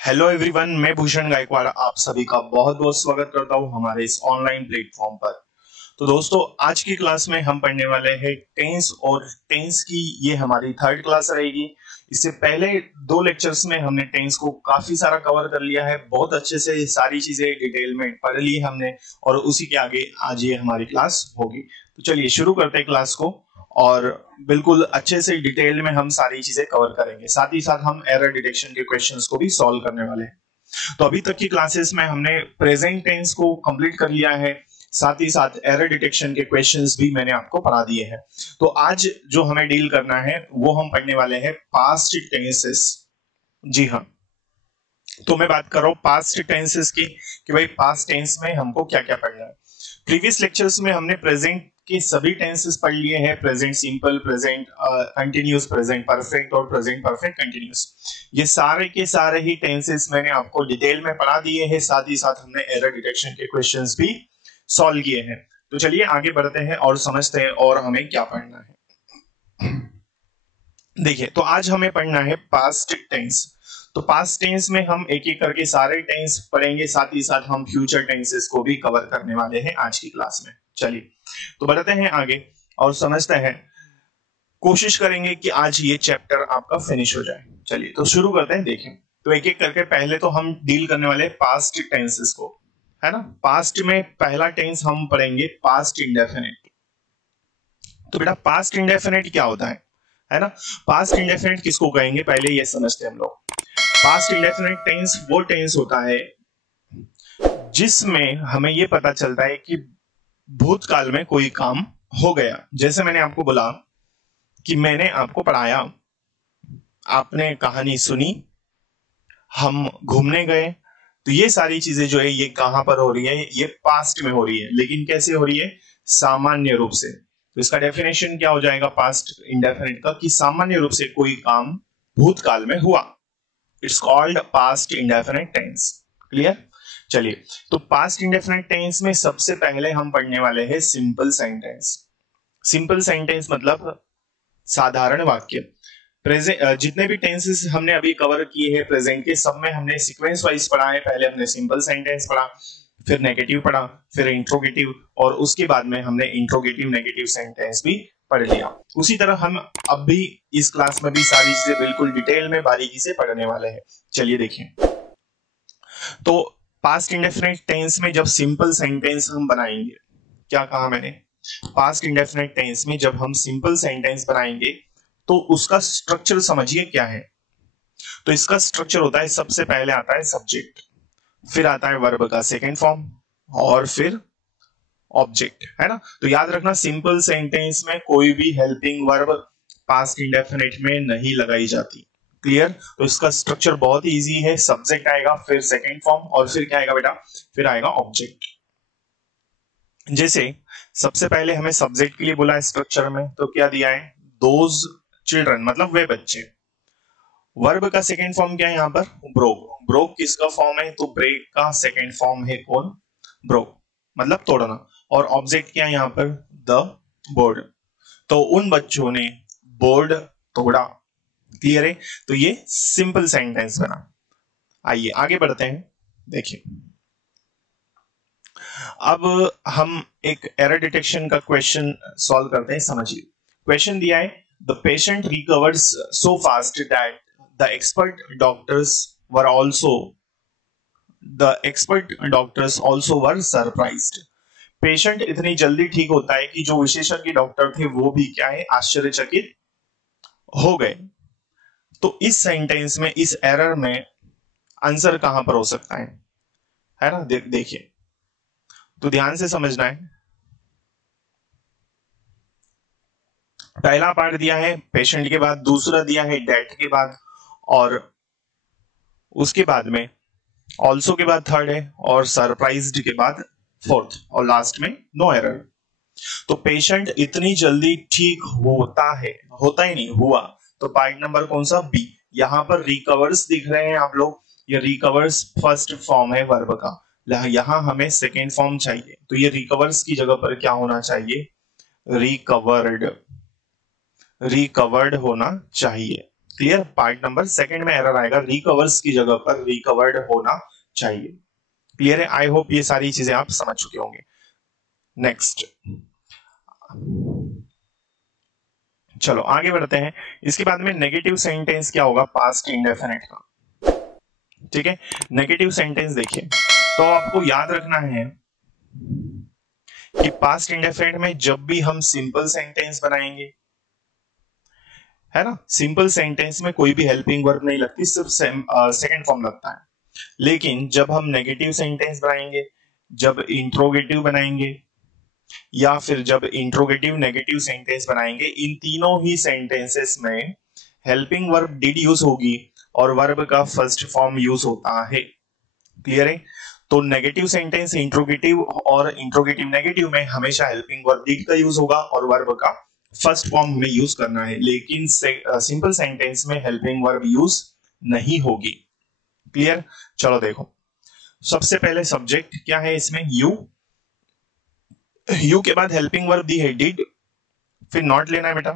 Hello everyone, मैं भूषण गायकवाड़ आप सभी का बहुत बहुत स्वागत करता हूं हमारे इस ऑनलाइन प्लेटफॉर्म पर। तो दोस्तों, आज की क्लास में हम पढ़ने वाले हैं टेंस और टेंस की ये हमारी थर्ड क्लास रहेगी। इससे पहले दो लेक्चर्स में हमने टेंस को काफी सारा कवर कर लिया है, बहुत अच्छे से सारी चीजें डिटेल में पढ़ ली हमने और उसी के आगे आज ये हमारी क्लास होगी। तो चलिए शुरू करते हैं क्लास को और बिल्कुल अच्छे से डिटेल में हम सारी चीजें कवर करेंगे। साथ ही साथ हम एरर डिटेक्शन के क्वेश्चंस को भी सॉल्व करने वाले हैं। तो अभी तक की क्लासेस में हमने प्रेजेंट टेंस को कंप्लीट कर लिया है, साथ ही साथ एरर डिटेक्शन के क्वेश्चंस भी मैंने आपको पढ़ा दिए हैं। तो आज जो हमें डील करना है वो हम पढ़ने वाले हैं पास्ट टेंसेस। जी हाँ, तो मैं बात कर रहा हूँ पास्ट टेंसेस की कि भाई पास्ट टेंस में हमको क्या क्या पढ़ना है। प्रीवियस लेक्चर्स में हमने प्रेजेंट के सभी टेंसेस पढ़ लिए हैं, present simple, present continuous, present perfect और प्रेजेंट परफेक्ट कंटिन्यूअस। ये सारे के सारे ही टेंसेस मैंने आपको डिटेल में पढ़ा दिए हैं, साथ ही साथ हमने एरर डिटेक्शन के क्वेश्चंस भी सॉल्व किए हैं। तो चलिए आगे बढ़ते हैं और समझते हैं और हमें क्या पढ़ना है। देखिए, तो आज हमें पढ़ना है पास्ट टेंस। तो पास्ट टेंस में हम एक एक करके सारे टेंस पढ़ेंगे, साथ ही साथ हम फ्यूचर टेंसेस को भी कवर करने वाले हैं आज की क्लास में। चलिए तो बढ़ते हैं आगे और समझते हैं, कोशिश करेंगे कि आज ये चैप्टर आपका फिनिश हो जाए। चलिए तो शुरू करते हैं। देखें, तो एक एक करके पहले तो हम डील करने वाले पास्ट टेंसेस को, है ना। पास्ट में पहला टेंस हम पढ़ेंगे पास्ट इंडेफिनिट। तो बेटा पास्ट इंडेफिनिट क्या होता है ना। पास्ट इंडेफिनिट किसको कहेंगे पहले ये समझते हैं हम लोग। पास्ट इंडेफिनिट टेंस वो टेंस होता है जिसमें हमें ये पता चलता है कि भूतकाल में कोई काम हो गया। जैसे मैंने आपको बोला कि मैंने आपको पढ़ाया, आपने कहानी सुनी, हम घूमने गए, तो ये सारी चीजें जो है ये कहां पर हो रही है, ये पास्ट में हो रही है। लेकिन कैसे हो रही है? सामान्य रूप से। तो इसका डेफिनेशन क्या हो जाएगा पास्ट इंडेफिनिट का, कि सामान्य रूप से कोई काम भूतकाल में हुआ। It's called past indefinite tense. Clear? चलिए, तो पास्ट इंडेफिनिट टेंस में सबसे पहले हम पढ़ने वाले हैं सिंपल सेंटेंस। सिंपल सेंटेंस मतलब साधारण वाक्य। प्रेजेंट जितने भी टेंसेस हमने अभी कवर किए हैं प्रेजेंट के, सब में हमने सीक्वेंस वाइज पढ़ा है। पहले हमने सिंपल सेंटेंस पढ़ा, फिर नेगेटिव पढ़ा, फिर इंट्रोगेटिव, और उसके बाद में हमने इंट्रोगेटिव नेगेटिव सेंटेंस भी पढ़ लिया। उसी तरह हम अब भी इस क्लास में भी सारी चीजें बिल्कुल डिटेल में बारीकी से पढ़ने वाले हैं। चलिए देखिए, तो पास्ट इंडेफिनिट टेंस में जब सिंपल सेंटेंस हम बनाएंगे, क्या कहा मैंने, पास्ट इंडेफिनिट टेंस में जब हम सिंपल सेंटेंस बनाएंगे तो उसका स्ट्रक्चर समझिए क्या है। तो इसका स्ट्रक्चर होता है, सबसे पहले आता है सब्जेक्ट, फिर आता है वर्ब का सेकेंड फॉर्म और फिर ऑब्जेक्ट, है ना। तो याद रखना, सिंपल सेंटेंस में कोई भी हेल्पिंग वर्ब पास्ट इंडेफिनिट में नहीं लगाई जाती। क्लियर? तो इसका स्ट्रक्चर बहुत इजी है, सब्जेक्ट आएगा, फिर सेकेंड फॉर्म और फिर क्या आएगा बेटा, फिर आएगा ऑब्जेक्ट। जैसे सबसे पहले हमें सब्जेक्ट के लिए बोला है स्ट्रक्चर में, तो क्या दिया है, दोज चिल्ड्रन, मतलब वे बच्चे। वर्ब का सेकेंड फॉर्म क्या है यहाँ पर, ब्रोक। ब्रोक किसका फॉर्म है, तो ब्रेक का सेकेंड फॉर्म है कौन, ब्रोक, मतलब तोड़ना। और ऑब्जेक्ट क्या है यहाँ पर, द बोर्ड। तो उन बच्चों ने बोर्ड तोड़ा। क्लियर है? तो ये सिंपल सेंटेंस बना। आइए आगे बढ़ते हैं। देखिए, अब हम एक एरर डिटेक्शन का क्वेश्चन सॉल्व करते हैं। समझिए, क्वेश्चन दिया है, the patient recovers so fast that the expert doctors also were surprised. Patient इतनी जल्दी ठीक होता है कि जो विशेषज्ञ डॉक्टर थे वो भी क्या है, आश्चर्यचकित हो गए। तो इस सेंटेंस में, इस एरर में आंसर कहां पर हो सकता है ना। देखिए, तो ध्यान से समझना है। पहला पार्ट दिया है पेशेंट के बाद, दूसरा दिया है डेथ के बाद, और उसके बाद में ऑल्सो के बाद थर्ड है, और सरप्राइज्ड के बाद फोर्थ, और लास्ट में नो एरर। तो पेशेंट इतनी जल्दी ठीक होता है, होता ही नहीं, हुआ। तो पार्ट नंबर कौन सा, बी। यहां पर रिकवर्स दिख रहे हैं आप लोग, ये रिकवर्स फर्स्ट फॉर्म है वर्ब का, यहां हमें सेकेंड फॉर्म चाहिए। तो ये रिकवर्स की जगह पर क्या होना चाहिए, रिकवर्ड होना चाहिए। क्लियर। पार्ट नंबर सेकंड में एरर आएगा, रिकवर्स की जगह पर रिकवर्ड होना चाहिए। क्लियर है। आई होप ये सारी चीजें आप समझ चुके होंगे। नेक्स्ट, चलो आगे बढ़ते हैं। इसके बाद में नेगेटिव सेंटेंस क्या होगा, पास्ट इंडेफिनिट का। ठीक है, नेगेटिव सेंटेंस देखिए, तो आपको याद रखना है कि पास्ट इंडेफिनिट में जब भी हम सिंपल सेंटेंस बनाएंगे, है ना, सिंपल सेंटेंस में कोई भी हेल्पिंग वर्ब नहीं लगती, सिर्फ सेकंड फॉर्म लगता है। लेकिन जब हम नेगेटिव सेंटेंस बनाएंगे, जब इंट्रोगेटिव बनाएंगे, या फिर जब इंट्रोगेटिव नेगेटिव सेंटेंस बनाएंगे, इन तीनों ही सेंटेंसेस में हेल्पिंग वर्ब डिड यूज होगी और वर्ब का फर्स्ट फॉर्म यूज होता है। क्लियर है। तो नेगेटिव सेंटेंस इंट्रोगेटिव और इंट्रोगेटिव नेगेटिव में हमेशा हेल्पिंग वर्ब डिड का यूज होगा और वर्ब का फर्स्ट फॉर्म हमें यूज करना है। लेकिन सिंपल सेंटेंस में हेल्पिंग वर्ब यूज नहीं होगी। क्लियर। चलो देखो, सबसे पहले सब्जेक्ट क्या है इसमें, यू। यू के बाद हेल्पिंग वर्ब दी है डिड, फिर नॉट लेना है बेटा।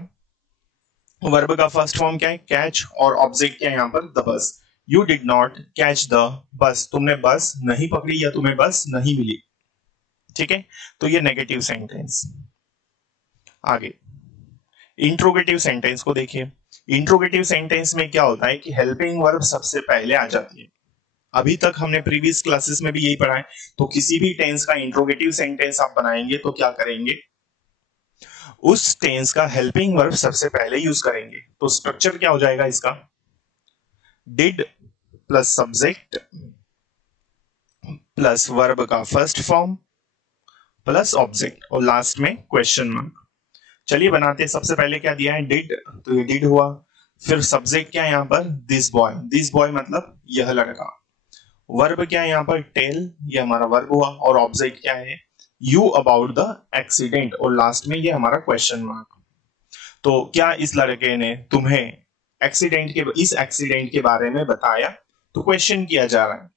वर्ब का फर्स्ट फॉर्म क्या है, कैच, और ऑब्जेक्ट क्या है यहां पर, the bus. You did not catch the bus, तुमने बस नहीं पकड़ी या तुम्हें बस नहीं मिली। ठीक है, तो ये नेगेटिव सेंटेंस। आगे इंट्रोगेटिव सेंटेंस को देखिए। इंट्रोगेटिव सेंटेंस में क्या होता है कि हेल्पिंग वर्ब सबसे पहले आ जाती है। अभी तक हमने प्रीवियस क्लासेस में भी यही पढ़ा है। तो किसी भी टेंस का इंट्रोगेटिव सेंटेंस आप बनाएंगे तो क्या करेंगे, उस टेंस का हेल्पिंग वर्ब सबसे पहले यूज करेंगे। तो स्ट्रक्चर क्या हो जाएगा इसका, did plus subject plus verb का फर्स्ट फॉर्म प्लस ऑब्जेक्ट और लास्ट में क्वेश्चन मार्क। चलिए बनाते हैं। सबसे पहले क्या दिया है, डिड, तो ये डिड हुआ। फिर सब्जेक्ट क्या है यहाँ पर, दिस बॉय। दिस बॉय मतलब यह लड़का। वर्ब क्या है यहाँ पर, टेल, ये हमारा वर्ब हुआ। और ऑब्जेक्ट क्या है, यू अबाउट द एक्सीडेंट, और लास्ट में ये हमारा क्वेश्चन मार्क। तो क्या इस लड़के ने तुम्हें इस एक्सीडेंट के बारे में बताया, तो क्वेश्चन किया जा रहा है।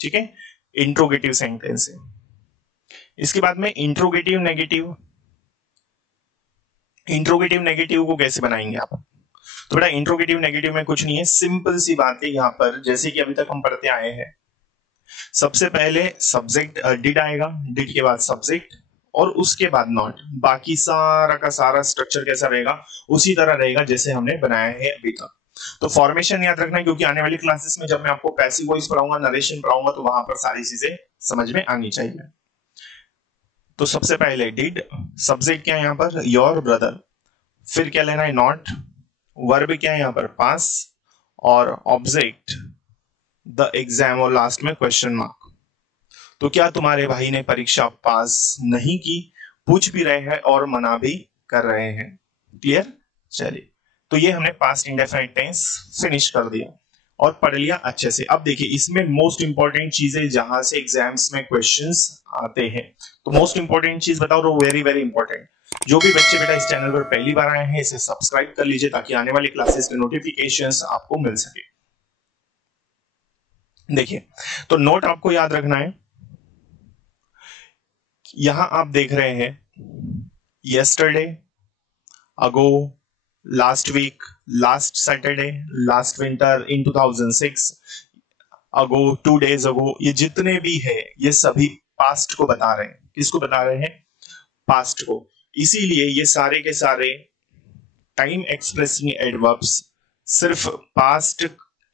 ठीक है, इंट्रोगेटिव सेंटेंस है। इसके बाद में इंट्रोगेटिव नेगेटिव। इंट्रोगेटिव नेगेटिव को कैसे बनाएंगे आप, तो बेटा इंट्रोगेटिव नेगेटिव में कुछ नहीं है, सिंपल सी बात है। यहां पर जैसे कि अभी तक हम पढ़ते आए हैं, सबसे पहले सब्जेक्ट डिड आएगा, डिड के बाद सब्जेक्ट और उसके बाद नॉट। बाकी सारा का सारा स्ट्रक्चर कैसा रहेगा, उसी तरह रहेगा जैसे हमने बनाया है अभी तक। तो फॉर्मेशन याद रखना है, क्योंकि आने वाली क्लासेस में जब मैं आपको पैसिव वॉइस पढ़ाऊंगा, नरेशन पढ़ाऊंगा, तो वहां पर सारी चीजें समझ में आनी चाहिए। तो सबसे पहले डिड, सब्जेक्ट क्या है यहाँ पर, योर ब्रदर। फिर क्या लेना है, नॉट। वर्ब क्या है यहाँ पर, पास, और ऑब्जेक्ट द एग्जाम, और लास्ट में क्वेश्चन मार्क। तो क्या तुम्हारे भाई ने परीक्षा पास नहीं की, पूछ भी रहे हैं और मना भी कर रहे हैं। क्लियर। चलिए, तो ये हमने पास्ट इंडेफिनिट टेंस फिनिश कर दिया और पढ़ लिया अच्छे से। अब देखिए, इसमें मोस्ट इंपॉर्टेंट चीजें जहां से एग्जाम्स में क्वेश्चंस आते हैं, तो मोस्ट इंपॉर्टेंट चीज बताओ, तो वेरी वेरी इंपॉर्टेंट। जो भी बच्चे बेटा इस चैनल पर पहली बार आए हैं, इसे सब्सक्राइब कर लीजिए ताकि आने वाली क्लासेस के नोटिफिकेशंस आपको मिल सके। देखिए, तो नोट आपको याद रखना है। यहां आप देख रहे हैं yesterday, ago, last week, last Saturday, last winter in 2006, ago, 2 days ago, ये जितने भी है ये सभी पास्ट को बता रहे हैं। किसको बता रहे हैं, पास्ट को। इसीलिए ये सारे के सारे टाइम एक्सप्रेसिंग एडवर्ब्स सिर्फ पास्ट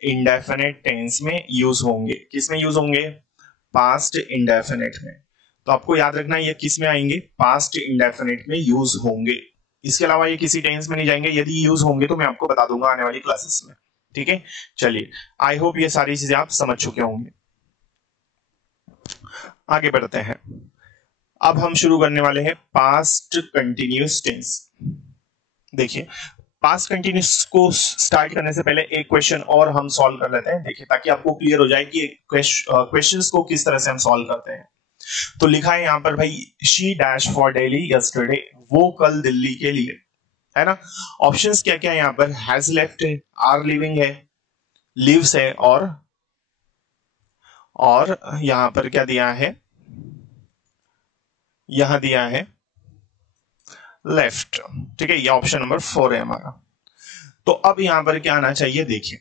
इंडेफिनिट टेंस में यूज होंगे। किस में यूज होंगे, पास्ट इंडेफिनिट में। तो आपको याद रखना है ये किस में आएंगे, पास्ट इंडेफिनिट में यूज होंगे। इसके अलावा ये किसी टेंस में नहीं जाएंगे। यदि यूज होंगे तो मैं आपको बता दूंगा आने वाली क्लासेस में। ठीक है, चलिए, आई होप ये सारी चीजें आप समझ चुके होंगे। आगे बढ़ते हैं। अब हम शुरू करने वाले हैं पास्ट कंटिन्यूअस टेंस। देखिए, पास्ट कंटिन्यूअस को स्टार्ट करने से पहले एक क्वेश्चन और हम सॉल्व कर लेते हैं। देखिए, ताकि आपको क्लियर हो जाए कि क्वेश्चंस को किस तरह से हम सॉल्व करते हैं। तो लिखा है यहां पर भाई, she dash for Delhi yesterday, वो कल दिल्ली के लिए, है ना। ऑप्शंस क्या क्या है यहां पर, हैज लेफ्ट है, आर लिविंग है, लिव्स है, और यहां पर क्या दिया है, यहां दिया है लेफ्ट। ठीक है, ये ऑप्शन नंबर 4 है हमारा। तो अब यहां पर क्या आना चाहिए, देखिए।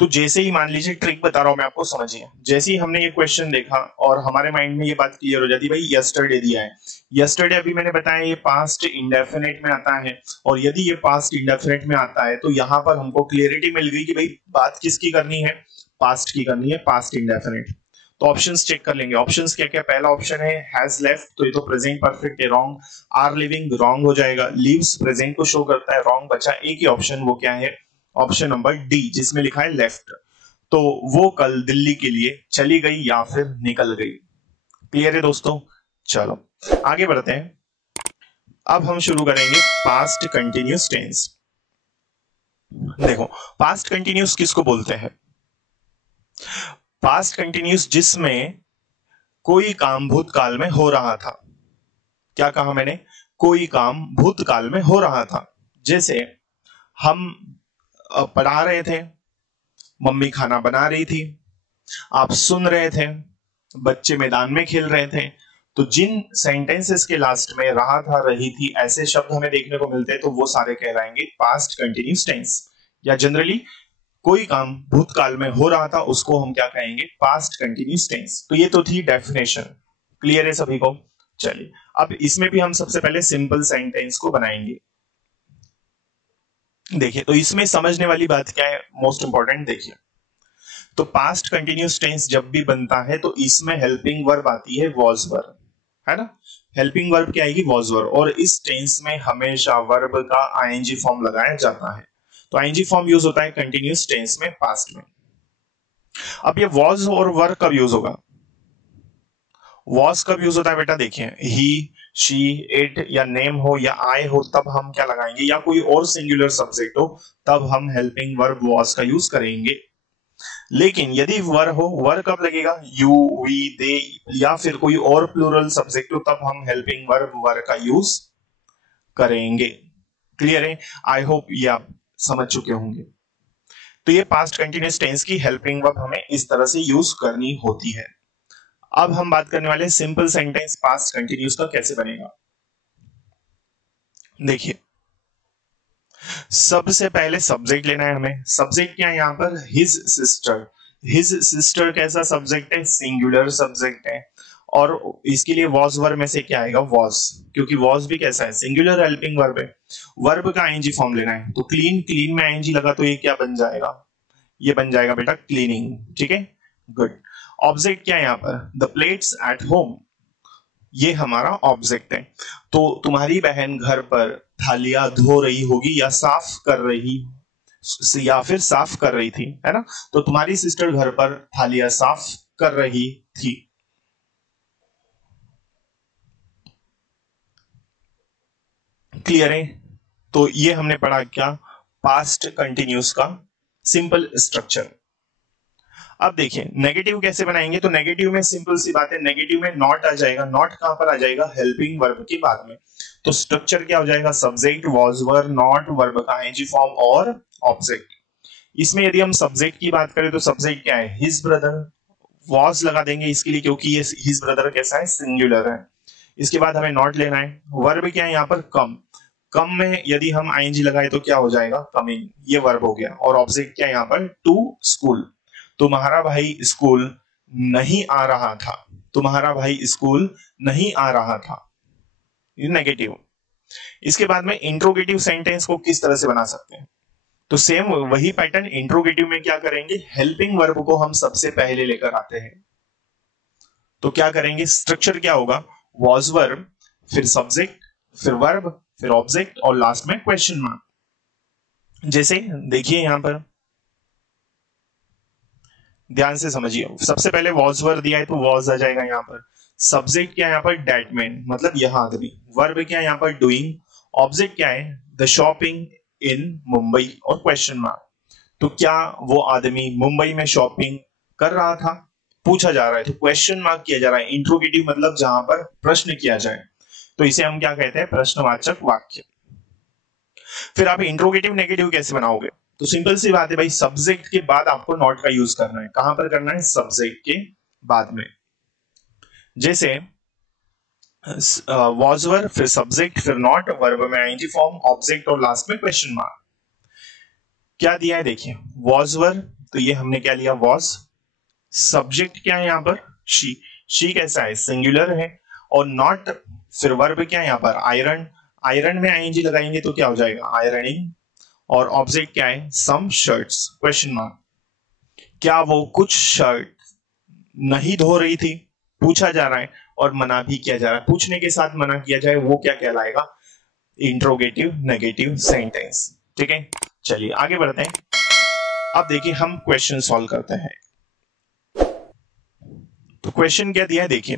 तो जैसे ही मान लीजिए, ट्रिक बता रहा हूं मैं आपको, समझिए। जैसे ही हमने ये क्वेश्चन देखा और हमारे माइंड में ये बात क्लियर हो जाती है, भाई यस्टरडे दिया है। यस्टरडे अभी मैंने बताया ये पास्ट इंडेफिनिट में आता है, और यदि ये पास्ट इंडेफिनिट में आता है तो यहां पर हमको क्लियरिटी मिल गई कि भाई बात किसकी करनी है, पास्ट की करनी है, पास्ट इंडेफिनिट। तो ऑप्शंस चेक कर लेंगे। ऑप्शंस क्या क्या, पहला ऑप्शन है हैज लेफ्ट, तो ये तो प्रेजेंट परफेक्ट है, रॉन्ग। आर लिविंग, रॉन्ग हो जाएगा। लीव्स प्रेजेंट को शो करता है, रॉन्ग। बचा एक ही ऑप्शन, वो क्या है, ऑप्शन नंबर डी, जिसमें लिखा है लेफ्ट। तो वो कल दिल्ली के लिए चली गई या फिर निकल गई। क्लियर है दोस्तों? चलो आगे बढ़ते हैं। अब हम शुरू करेंगे पास्ट कंटिन्यूस टेंस। देखो, पास्ट कंटिन्यूस किसको बोलते हैं? पास्ट कंटिन्यूस जिसमें कोई काम भूतकाल में हो रहा था। क्या कहा मैंने? कोई काम भूतकाल में हो रहा था। जैसे हम पढ़ा रहे थे, मम्मी खाना बना रही थी, आप सुन रहे थे, बच्चे मैदान में खेल रहे थे। तो जिन सेंटेंसेस के लास्ट में रहा था, रही थी, ऐसे शब्द हमें देखने को मिलते हैं, तो वो सारे कहलाएंगे पास्ट कंटिन्यूस टेंस। या जनरली कोई काम भूतकाल में हो रहा था, उसको हम क्या कहेंगे, पास्ट कंटिन्यूस टेंस। तो ये तो थी डेफिनेशन। क्लियर है सभी को? चलिए अब इसमें भी हम सबसे पहले सिंपल सेंटेंस को बनाएंगे। देखिए, तो इसमें समझने वाली बात क्या है, मोस्ट इंपॉर्टेंट, देखिए। तो पास्ट कंटिन्यूस टेंस जब भी बनता है तो इसमें हेल्पिंग वर्ब आती है, वॉज वर्ब, है ना। हेल्पिंग वर्ब क्या आएगी, वॉज वर्ब। और इस टेंस में हमेशा वर्ब का आईएनजी फॉर्म लगाया जाता है। तो आईएनजी फॉर्म यूज होता है कंटिन्यूस टेंस में, पास्ट में। अब ये वॉज और वर्ब कब यूज होगा? वॉज कब यूज होता है बेटा? देखिए, ही, शी, इट या नेम हो या आई हो, तब हम क्या लगाएंगे, या कोई और सिंगुलर सब्जेक्ट हो, तब हम हेल्पिंग वर्ब वॉज का यूज करेंगे। लेकिन यदि वर हो, वर कब लगेगा, यू, वी, दे, या फिर कोई और प्लूरल सब्जेक्ट हो, तब हम हेल्पिंग वर्ब वर का यूज करेंगे। क्लियर है? आई होप ये आप समझ चुके होंगे। तो ये पास्ट कंटिन्यूअस टेंस की हेल्पिंग वर्ब हमें इस तरह से यूज करनी होती है। अब हम बात करने वाले सिंपल सेंटेंस पास्ट कंटिन्यूअस का कैसे बनेगा। देखिए, सबसे पहले सब्जेक्ट लेना है हमें। सब्जेक्ट क्या है यहाँ पर, हिज सिस्टर। हिज सिस्टर कैसा सब्जेक्ट है, सिंगुलर सब्जेक्ट है। और इसके लिए वॉज वर्ब में से क्या आएगा, वॉज, क्योंकि वॉज भी कैसा है, सिंगुलर हेल्पिंग वर्ब है। वर्ब का आईएनजी फॉर्म लेना है, तो क्लीन, क्लीन में आईएनजी लगा तो ये क्या बन जाएगा, ये बन जाएगा बेटा क्लीनिंग। ठीक है, गुड। ऑब्जेक्ट क्या है यहाँ पर, द प्लेट्स एट होम, ये हमारा ऑब्जेक्ट है। तो तुम्हारी बहन घर पर थालियां धो रही होगी या साफ कर रही, या फिर साफ कर रही थी, है ना। तो तुम्हारी सिस्टर घर पर थालियां साफ कर रही थी। क्लियर है? तो ये हमने पढ़ा क्या, पास्ट कंटिन्यूस का सिंपल स्ट्रक्चर। अब देखिए नेगेटिव कैसे बनाएंगे। तो नेगेटिव में सिंपल सी बात है, नेगेटिव में नॉट आ जाएगा। नॉट कहां पर आ जाएगा, हेल्पिंग वर्ब के बाद में। तो स्ट्रक्चर क्या हो जाएगा, subject, was verb, not, verb का आईएनजी फॉर्म और ऑब्जेक्ट। इसमें यदि हम सब्जेक्ट की बात करें तो सब्जेक्ट क्या है, हिज ब्रदर। वॉज लगा देंगे इसके लिए, क्योंकि ये हिज ब्रदर कैसा है, सिंगुलर है। इसके बाद हमें नॉट लेना है। वर्ब क्या है यहाँ पर, कम। कम में यदि हम आईएनजी लगाए तो क्या हो जाएगा, कमिंग, ये वर्ब हो गया। और ऑब्जेक्ट क्या है यहाँ पर, टू स्कूल। तुम्हारा भाई स्कूल नहीं आ रहा था, तुम्हारा भाई स्कूल नहीं आ रहा था, ये नेगेटिव। इसके बाद में इंट्रोगेटिव सेंटेंस को किस तरह से बना सकते हैं, तो सेम वही पैटर्न। इंट्रोगेटिव में क्या करेंगे, हेल्पिंग वर्ब को हम सबसे पहले लेकर आते हैं। तो क्या करेंगे, स्ट्रक्चर क्या होगा, वॉज वर्ब, फिर सब्जेक्ट, फिर वर्ब, फिर ऑब्जेक्ट, और लास्ट में क्वेश्चन मार्क। जैसे देखिए यहां पर ध्यान से समझिए, सबसे पहले वॉज वर्ब दिया है तो वॉज आ जाएगा यहाँ पर। सब्जेक्ट क्या है यहाँ पर, डेट मैन, मतलब यह आदमी। वर्ब क्या है यहाँ पर, डूइंग। ऑब्जेक्ट क्या है, द शॉपिंग इन मुंबई, और क्वेश्चन मार्क। तो क्या वो आदमी मुंबई में शॉपिंग कर रहा था, पूछा जा रहा है, तो क्वेश्चन मार्क किया जा रहा है। इंट्रोगेटिव मतलब जहां पर प्रश्न किया जाए, तो इसे हम क्या कहते हैं, प्रश्नवाचक वाक्य। फिर आप इंट्रोगेटिव नेगेटिव कैसे बनाओगे, तो सिंपल सी बात है भाई, सब्जेक्ट के बाद आपको नॉट का यूज करना है। कहां पर करना है, सब्जेक्ट के बाद में। जैसे वॉज वर्ब, फिर सब्जेक्ट, फिर नॉट, वर्ब में आईएनजी फॉर्म, ऑब्जेक्ट और लास्ट में क्वेश्चन मार्क। क्या दिया है देखिए, वॉज वर, तो ये हमने क्या लिया, वॉज। सब्जेक्ट क्या है यहाँ पर, शी। शी कैसा है, सिंगुलर है। और नॉट, फिर वर्ब क्या है यहाँ पर, आयरन। आयरन में आईएनजी लगाएंगे तो क्या हो जाएगा, आयरनिंग। और ऑब्जेक्ट क्या है, सम शर्ट्स, क्वेश्चन मार्क। क्या वो कुछ शर्ट नहीं धो रही थी, पूछा जा रहा है और मना भी किया जा रहा है। पूछने के साथ मना किया जाए वो क्या कहलाएगा, इंट्रोगेटिव नेगेटिव सेंटेंस। ठीक है, चलिए आगे बढ़ते हैं। अब देखिए हम क्वेश्चन सॉल्व करते हैं। तो क्वेश्चन क्या दिया है देखिए,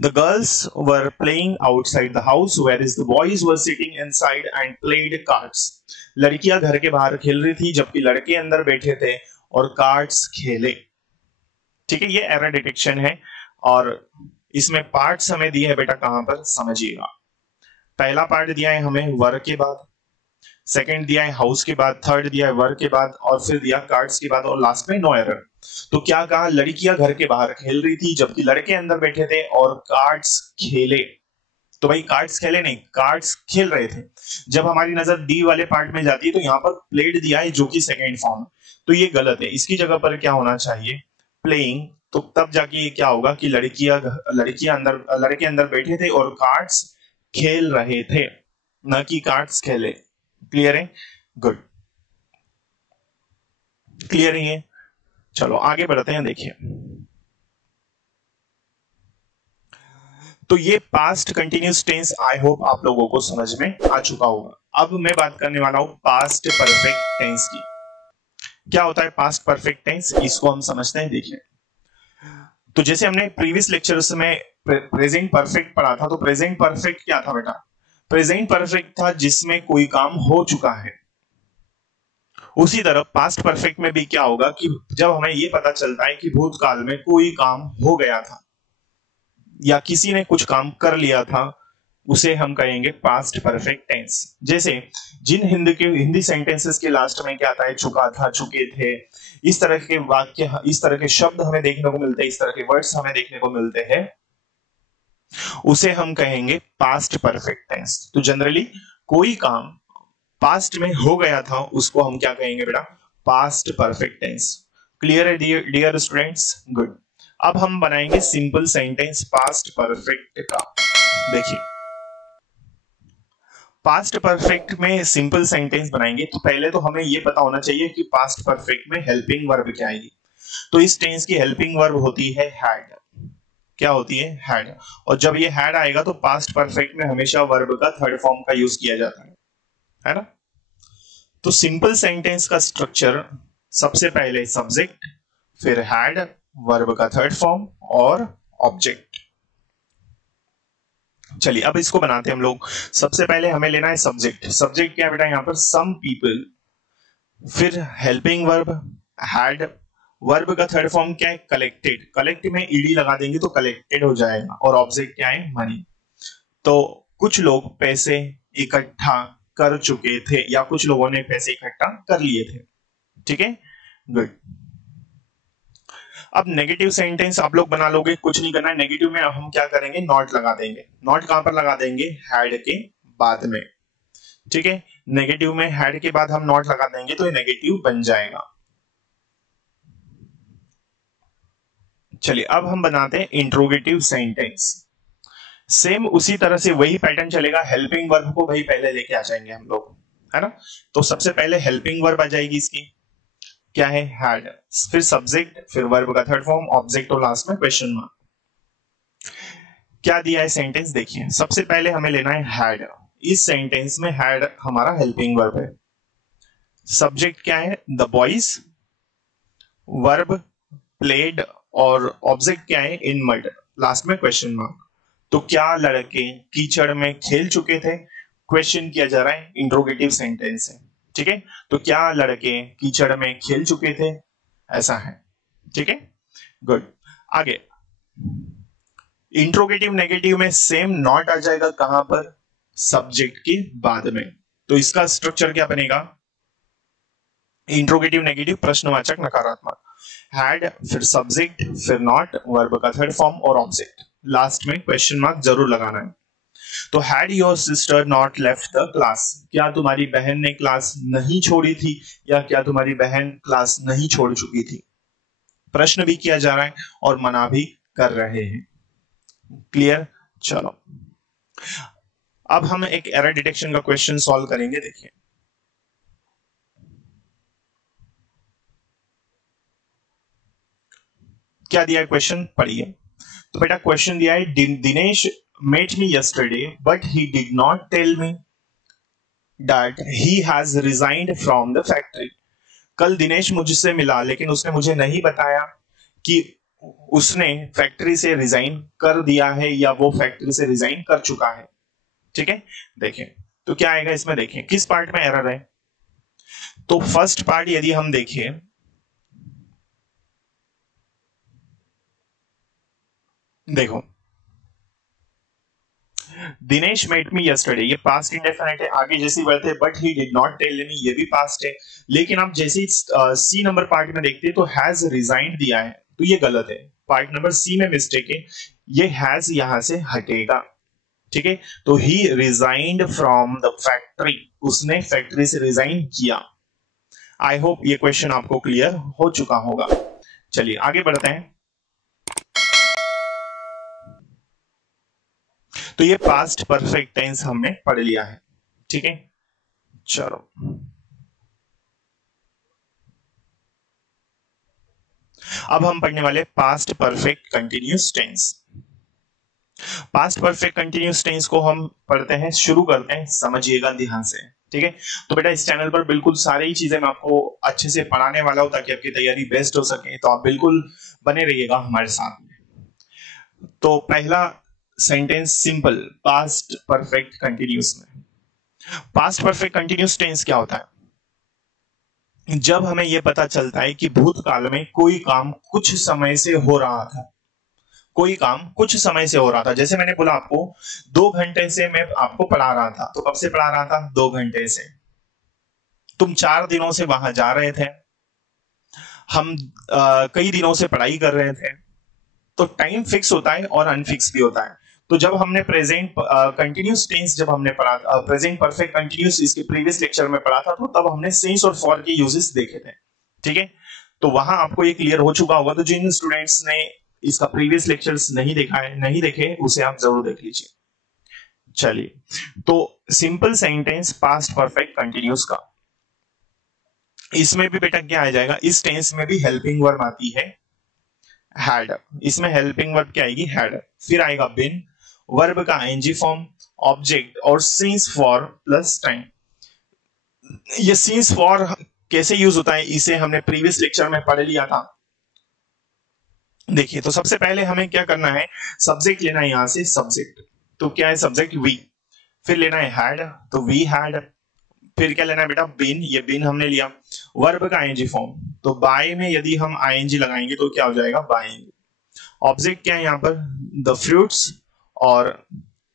the girls were playing outside the house whereas the boys were sitting inside and played cards. लड़कियां घर के बाहर खेल रही थी जबकि लड़के अंदर बैठे थे और कार्ड्स खेले। ठीक है, ये एरर डिटेक्शन है और इसमें पार्ट्स हमें दिए है बेटा, कहां पर समझिएगा। पहला पार्ट दिया है हमें वर के बाद, सेकंड दिया है हाउस के बाद, थर्ड दिया है वर के बाद, और फिर दिया कार्ड्स के बाद, और लास्ट में नो एरर। तो क्या कहा, लड़कियां घर के बाहर खेल रही थी जबकि लड़के अंदर बैठे थे और कार्ड्स खेले। तो भाई कार्ड्स खेले नहीं, कार्ड्स खेल रहे थे। जब हमारी नजर डी वाले पार्ट में जाती है तो यहाँ पर प्लेड दिया है जो कि सेकेंड फॉर्म, तो ये गलत है। इसकी जगह पर क्या होना चाहिए, प्लेइंग। तो तब जाके ये क्या होगा कि लड़के अंदर बैठे थे और कार्ड्स खेल रहे थे, न कि कार्ड्स खेले। क्लियर है, गुड, क्लियर है। चलो आगे बढ़ते हैं। देखिए तो ये past continuous tense I hope आप लोगों को समझ में आ चुका होगा। अब मैं बात करने वाला हूं पास्ट परफेक्ट टेंस की। क्या होता है पास्ट परफेक्ट टेंस, इसको हम समझते हैं। देखिए तो जैसे हमने प्रीवियस लेक्चर्स में प्रेजेंट परफेक्ट पढ़ा था, तो प्रेजेंट परफेक्ट क्या था बेटा, प्रेजेंट परफेक्ट था जिसमें कोई काम हो चुका है। उसी तरह पास्ट परफेक्ट में भी क्या होगा कि जब हमें यह पता चलता है कि भूतकाल में कोई काम हो गया था या किसी ने कुछ काम कर लिया था, उसे हम कहेंगे पास्ट परफेक्ट टेंस। जैसे जिन हिंदी सेंटेंसेस के लास्ट में क्या आता है, चुका था, चुके थे, इस तरह के वाक्य, इस तरह के शब्द हमें देखने को मिलते हैं, इस तरह के वर्ड्स हमें देखने को मिलते हैं, उसे हम कहेंगे पास्ट परफेक्ट टेंस। तो जनरली कोई काम पास्ट में हो गया था उसको हम क्या कहेंगे बेटा, पास्ट परफेक्ट टेंस। क्लियर है डियर स्टूडेंट्स, गुड। अब हम बनाएंगे सिंपल सेंटेंस पास्ट परफेक्ट का। देखिए पास्ट परफेक्ट में सिंपल सेंटेंस बनाएंगे तो पहले तो हमें यह पता होना चाहिए कि पास्ट परफेक्ट में हेल्पिंग वर्ब क्या आएगी। तो इस टेंस की हेल्पिंग वर्ब होती है हैड। क्या होती है, हैड। और जब ये हैड आएगा तो पास्ट परफेक्ट में हमेशा वर्ब का थर्ड फॉर्म का यूज किया जाता है ना। तो सिंपल सेंटेंस का स्ट्रक्चर, सबसे पहले सब्जेक्ट, फिर हैड, वर्ब का थर्ड फॉर्म और ऑब्जेक्ट। चलिए अब इसको बनाते हैं हम लोग। सबसे पहले हमें लेना है सब्जेक्ट। सब्जेक्ट क्या है बेटा, यहां पर सम पीपल, फिर हेल्पिंग वर्ब हैड, वर्ब का थर्ड फॉर्म क्या है, कलेक्टेड। कलेक्ट में ईडी लगा देंगे तो कलेक्टेड हो जाएगा। और ऑब्जेक्ट क्या है, मनी। तो कुछ लोग पैसे इकट्ठा कर चुके थे या कुछ लोगों ने पैसे इकट्ठा कर लिए थे। ठीक है, गुड। अब नेगेटिव सेंटेंस आप लोग बना लोगे, कुछ नहीं करना है। नेगेटिव में हम क्या करेंगे, नॉट लगा देंगे। नॉट कहां पर लगा देंगे, हैड के बाद में। ठीक है, नेगेटिव में हैड के बाद हम नॉट लगा देंगे तो ये नेगेटिव बन जाएगा। चलिए अब हम बनाते हैं इंट्रोगेटिव सेंटेंस। सेम उसी तरह से वही पैटर्न चलेगा। हेल्पिंग वर्ब को भाई पहले लेके आ जाएंगे हम लोग, है ना। तो सबसे पहले हेल्पिंग वर्ब आ जाएगी इसकी, क्या है, हैड, फिर सब्जेक्ट, फिर वर्ब का थर्ड फॉर्म, ऑब्जेक्ट और लास्ट में क्वेश्चन मार्क। क्या दिया है सेंटेंस, देखिए सबसे पहले हमें लेना है हैड। इस सेंटेंस में हैड हमारा हेल्पिंग वर्ब है। सब्जेक्ट क्या है, द बॉयज, वर्ब प्लेड, और ऑब्जेक्ट क्या है, इन मड, लास्ट में क्वेश्चन मार्क। तो क्या लड़के कीचड़ में खेल चुके थे, क्वेश्चन किया जा रहा है, इंट्रोगेटिव सेंटेंस है। ठीक है, तो क्या लड़के कीचड़ में खेल चुके थे, ऐसा है। ठीक है, गुड। आगे इंट्रोगेटिव नेगेटिव में सेम नॉट आ जाएगा, कहां पर, सब्जेक्ट के बाद में। तो इसका स्ट्रक्चर क्या बनेगा, इंट्रोगेटिव नेगेटिव प्रश्नवाचक नकारात्मक, हैड, फिर सब्जेक्ट, फिर नॉट, वर्ब का थर्ड फॉर्म और ऑब्जेक्ट, लास्ट में क्वेश्चन मार्क जरूर लगाना है। तो had your sister not left the class, क्या तुम्हारी बहन ने क्लास नहीं छोड़ी थी या क्या तुम्हारी बहन क्लास नहीं छोड़ चुकी थी। प्रश्न भी किया जा रहा है और मना भी कर रहे हैं। क्लियर। चलो अब हम एक एरर डिटेक्शन का क्वेश्चन सॉल्व करेंगे। देखिए क्या दिया है क्वेश्चन, पढ़िए। तो बेटा क्वेश्चन दिया है Dinesh met me yesterday but he did not tell me that he has resigned from the factory। कल दिनेश मुझसे मिला लेकिन उसने मुझे नहीं बताया कि उसने फैक्ट्री से रिजाइन कर दिया है या वो फैक्ट्री से रिजाइन कर चुका है। ठीक है, देखें तो क्या आएगा इसमें, देखें किस पार्ट में एरर है। तो फर्स्ट पार्ट यदि हम देखें, देखो दिनेश मेट मी यस्टरडे, ये पास्ट इंडेफिनिट है, आगे जैसी वर्ड है but he did not tell me, ये भी पास्ट है। लेकिन आप जैसे सी नंबर पार्ट में देखते हैं तो हैज रिजाइंड दिया है, तो ये गलत है, पार्ट नंबर सी में मिस्टेक है, ये हैज यहां से हटेगा। ठीक है, तो ही रिजाइंड फ्रॉम द फैक्ट्री, उसने फैक्ट्री से रिजाइन किया। आई होप ये क्वेश्चन आपको क्लियर हो चुका होगा। चलिए आगे बढ़ते हैं। तो ये पास्ट परफेक्ट टेंस हमने पढ़ लिया है। ठीक है, चलो अब हम पढ़ने वाले past perfect continuous tense. Past perfect continuous tense को हम पढ़ते हैं, शुरू करते हैं, समझिएगा ध्यान से। ठीक है, तो बेटा इस चैनल पर बिल्कुल सारी चीजें मैं आपको अच्छे से पढ़ाने वाला हूं ताकि आपकी तैयारी बेस्ट हो सके, तो आप बिल्कुल बने रहिएगा हमारे साथ में। तो पहला sentence simple past perfect continuous में। पास्ट परफेक्ट कंटिन्यूअस टेंस क्या होता है, जब हमें यह पता चलता है कि भूतकाल में कोई काम कुछ समय से हो रहा था, कोई काम कुछ समय से हो रहा था। जैसे मैंने बोला आपको 2 घंटे से मैं आपको पढ़ा रहा था, तो कब से पढ़ा रहा था, 2 घंटे से। तुम 4 दिनों से वहां जा रहे थे, हम कई दिनों से पढ़ाई कर रहे थे। तो टाइम फिक्स होता है और अनफिक्स भी होता है। तो जब हमने प्रेजेंट कंटिन्यूअस टेंस जब हमने पढ़ा, प्रेजेंट परफेक्ट कंटिन्यूअस इसके प्रीवियस लेक्चर में पढ़ा था, तो तब हमने सिंस और फॉर के यूजेस देखे थे। ठीक है, तो वहां आपको ये क्लियर हो चुका होगा। तो जिन स्टूडेंट्स ने इसका प्रीवियस लेक्चर्स नहीं देखा है, नहीं देखे, उसे आप जरूर देख लीजिए। चलिए, तो simple sentence past perfect continuous का, इसमें भी बेटा क्या आ जाएगा, इस टेंस में भी हेल्पिंग वर्ब आती है हैड। इसमें हेल्पिंग वर्ब क्या आएगी, हैड। फिर आएगा बिन, वर्ब का आईएनजी फॉर्म, ऑब्जेक्ट और सिंस फॉर प्लस टाइम। ये सिंस फॉर कैसे यूज होता है, इसे हमने प्रीवियस लेक्चर में पढ़ लिया था। देखिए, तो सबसे पहले हमें क्या करना है, सब्जेक्ट लेना है यहां से, सब्जेक्ट तो क्या है, सब्जेक्ट वी, फिर लेना है हैड, तो वी हैड, फिर क्या लेना है बेटा, बिन, ये बिन हमने लिया। वर्ब का आईएनजी फॉर्म, तो बाय में यदि हम आईएनजी लगाएंगे तो क्या हो जाएगा, बाइंग। ऑब्जेक्ट क्या है यहाँ पर, द फ्रूट्स, और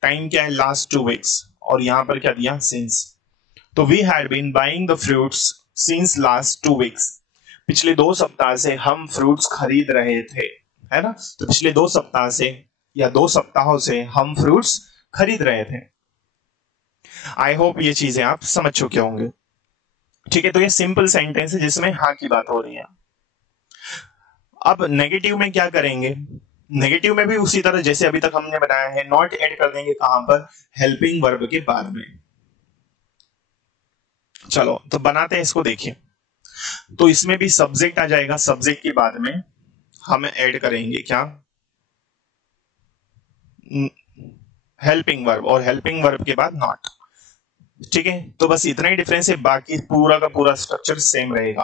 टाइम क्या है, लास्ट 2 वीक्स, और यहां पर क्या दिया, सिंस। तो we had been buying the fruits since last 2 weeks, पिछले 2 सप्ताह से हम फ्रूट्स खरीद रहे थे, है ना। तो पिछले 2 सप्ताह से या 2 सप्ताहों से हम फ्रूट्स खरीद रहे थे। आई होप ये चीजें आप समझ चुके होंगे। ठीक है, तो ये सिंपल सेंटेंस है जिसमें हाँ की बात हो रही है। अब नेगेटिव में क्या करेंगे, नेगेटिव में भी उसी तरह जैसे अभी तक हमने बनाया है, नॉट ऐड कर देंगे कहां पर, हेल्पिंग वर्ब के बाद में। चलो तो बनाते हैं इसको, देखिए। तो इसमें भी सब्जेक्ट आ जाएगा, सब्जेक्ट के बाद में हम ऐड करेंगे क्या, हेल्पिंग वर्ब, और हेल्पिंग वर्ब के बाद नॉट। ठीक है, तो बस इतना ही डिफरेंस है, बाकी पूरा का पूरा स्ट्रक्चर सेम रहेगा।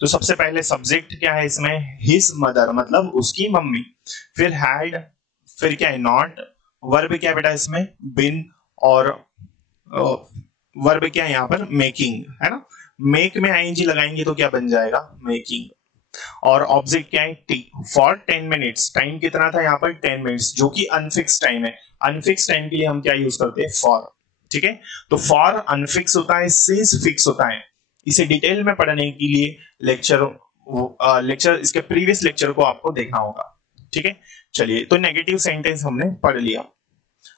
तो सबसे पहले सब्जेक्ट क्या है इसमें, हिज मदर, मतलब उसकी मम्मी, फिर हैड, फिर क्या है, नॉट, वर्ब क्या है बेटा इसमें, बिन, और वर्ब क्या है यहाँ पर, मेकिंग, है ना। मेक में आईएनजी लगाएंगे तो क्या बन जाएगा, मेकिंग। और ऑब्जेक्ट क्या है, टी, फॉर 10 मिनट्स, टाइम कितना था यहाँ पर, 10 मिनट्स, जो कि अनफिक्स टाइम है। अनफिक्स टाइम के लिए हम क्या यूज करते हैं, फॉर। ठीक है, तो फॉर अनफिक्स होता है, सिंस फिक्स होता है। इसे डिटेल में पढ़ने के लिए लेक्चर इसके प्रीवियस लेक्चर को आपको देखना होगा। ठीक है, चलिए, तो नेगेटिव सेंटेंस हमने पढ़ लिया।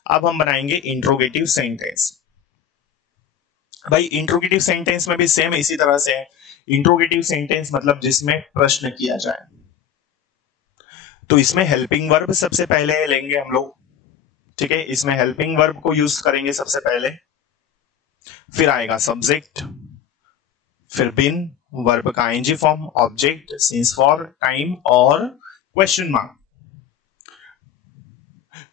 अब हम बनाएंगे इंट्रोगेटिव सेंटेंस। भाई इंट्रोगेटिव सेंटेंस में भी सेम इसी तरह से है। इंट्रोगेटिव सेंटेंस मतलब जिसमें प्रश्न किया जाए, तो इसमें हेल्पिंग वर्ब सबसे पहले लेंगे हम लोग, ठीक है। इसमें हेल्पिंग वर्ब को यूज करेंगे सबसे पहले, फिर आएगा सब्जेक्ट, फिर बिन, वर्ब का ING form, object, since for, time और क्वेश्चन मार्क।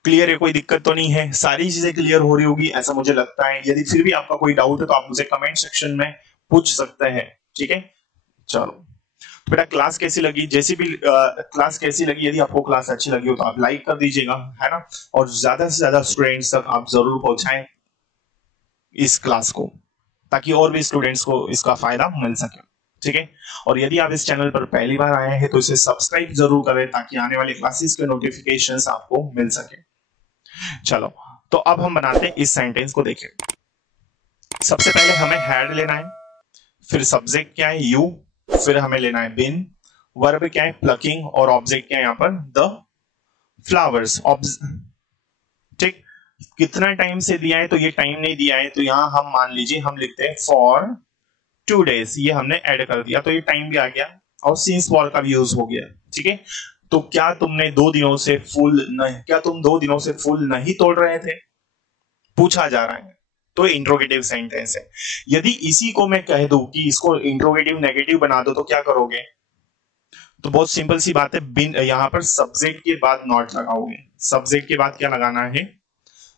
क्लियर है? कोई दिक्कत तो नहीं है? सारी चीजें क्लियर हो रही होगी ऐसा मुझे लगता है। यदि फिर भी आपका कोई डाउट है तो आप मुझे कमेंट सेक्शन में पूछ सकते हैं, ठीक है। चलो तो बेटा क्लास कैसी लगी? जैसी भी क्लास कैसी लगी, यदि आपको क्लास अच्छी लगी हो तो आप लाइक कर दीजिएगा, है ना। और ज्यादा से ज्यादा स्टूडेंट्स तक आप जरूर पहुंचाएं इस क्लास को, ताकि और भी स्टूडेंट्स को इसका फायदा मिल सके, ठीक है। और यदि आप इस चैनल पर पहली बार आए हैं तो इसे सब्सक्राइब जरूर करें, ताकि आने वाली क्लासेस के नोटिफिकेशंस आपको मिल सके। चलो तो अब हम बनाते हैं इस सेंटेंस को। देखें, सबसे पहले हमें हैड लेना है, फिर सब्जेक्ट क्या है? यू, फिर हमें लेना है बिन, वर्ब क्या है? प्लकिंग, और ऑब्जेक्ट क्या है यहाँ पर? The flowers. ठीक, कितना टाइम से दिया है? तो ये टाइम नहीं दिया है, तो यहां हम मान लीजिए हम लिखते हैं फॉर 2 days, ये हमने ऐड कर दिया तो ये टाइम भी आ गया और सिंस फॉर का भी यूज हो गया, ठीक है। तो क्या तुमने 2 दिनों से फूल नहीं, क्या तुम 2 दिनों से फूल नहीं तोड़ रहे थे? पूछा जा रहा है, तो इंट्रोगेटिव सेंटेंस है। यदि इसी को मैं कह दूं कि इसको इंट्रोगेटिव नेगेटिव बना दो तो क्या करोगे? तो बहुत सिंपल सी बात है, बिन, यहां पर सब्जेक्ट के बाद नॉट लगाओगे। सब्जेक्ट के बाद क्या लगाना है?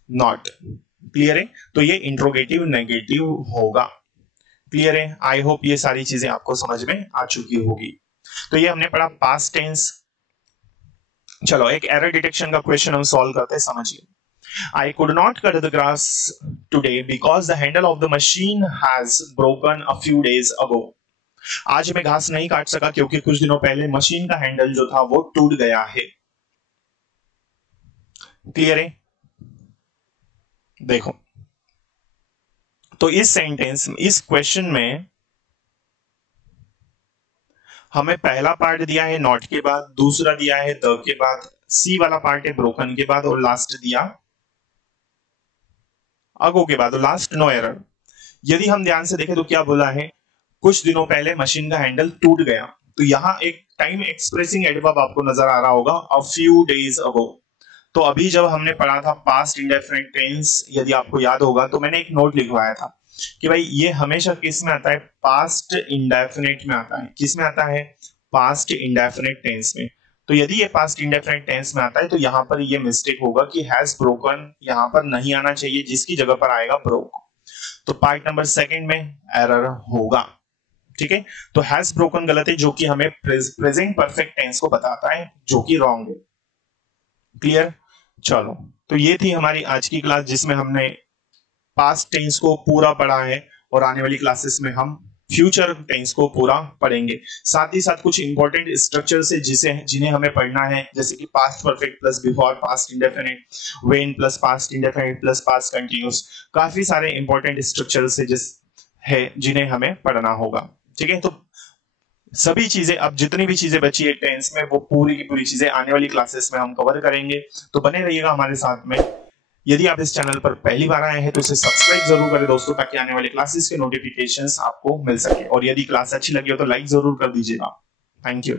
नॉट। क्लियर है? तो ये इंट्रोगेटिव नेगेटिव होगा। क्लियर है? आई होप ये सारी चीजें आपको समझ में आ चुकी होगी। तो ये हमने पढ़ा पास्ट टेंस। चलो एक एरर डिटेक्शन का क्वेश्चन हम सॉल्व करते हैं, समझिए। I could not cut the grass today because the handle of the machine has broken a few days ago. आज मैं घास नहीं काट सका क्योंकि कुछ दिनों पहले मशीन का हैंडल जो था वो टूट गया है। क्लियर है? देखो, तो इस सेंटेंस, इस क्वेश्चन में हमें पहला पार्ट दिया है नॉट के बाद, दूसरा दिया है द के बाद, सी वाला पार्ट है ब्रोकन के बाद, और लास्ट दिया अगो के बाद, लास्ट नो एरर। यदि हम ध्यान से देखें तो क्या बोला है? कुछ दिनों पहले मशीन का हैंडल टूट गया, तो यहां एक टाइम एक्सप्रेसिंग एडवर्ब आपको नजर आ रहा होगा, अ फ्यू डेज अगो। तो अभी जब हमने पढ़ा था पास्ट इंडेफिनिट टेंस, यदि आपको याद होगा तो मैंने एक नोट लिखवाया था कि भाई ये हमेशा किस में आता है? पास्ट इंडेफिनिट में आता है। किस में आता है? पास्ट इंडेफिनिट टेंस में। तो यदि ये पास्ट इंडेफिनिट टेंस में आता है तो यहां पर ये मिस्टेक होगा कि हैज ब्रोकन यहां पर नहीं आना चाहिए, जिसकी जगह पर आएगा ब्रोक। तो पार्ट नंबर 2 में एरर होगा, ठीक है। तो हैज ब्रोकन गलत है, जो कि हमें प्रेजेंट परफेक्ट टेंस को बताता है, जो कि रॉन्ग है। क्लियर? चलो तो ये थी हमारी आज की क्लास, जिसमें हमने पास्ट टेंस को पूरा पढ़ा है, और आने वाली क्लासेस में हम फ्यूचर टेंस को पूरा पढ़ेंगे। साथ ही साथ कुछ इंपॉर्टेंट स्ट्रक्चर से जिन्हें हमें पढ़ना है, जैसे कि past perfect plus before past indefinite, when plus past indefinite plus past continuous. काफी सारे इंपॉर्टेंट स्ट्रक्चर से जिन्हें हमें पढ़ना होगा, ठीक है। तो सभी चीजें, अब जितनी भी चीजें बची है टेंस में, वो पूरी की पूरी चीजें आने वाली क्लासेस में हम कवर करेंगे। तो बने रहिएगा हमारे साथ में। यदि आप इस चैनल पर पहली बार आए हैं तो इसे सब्सक्राइब जरूर करें दोस्तों, ताकि आने वाले क्लासेस के नोटिफिकेशंस आपको मिल सके। और यदि क्लास अच्छी लगी हो तो लाइक जरूर कर दीजिएगा। Thank you.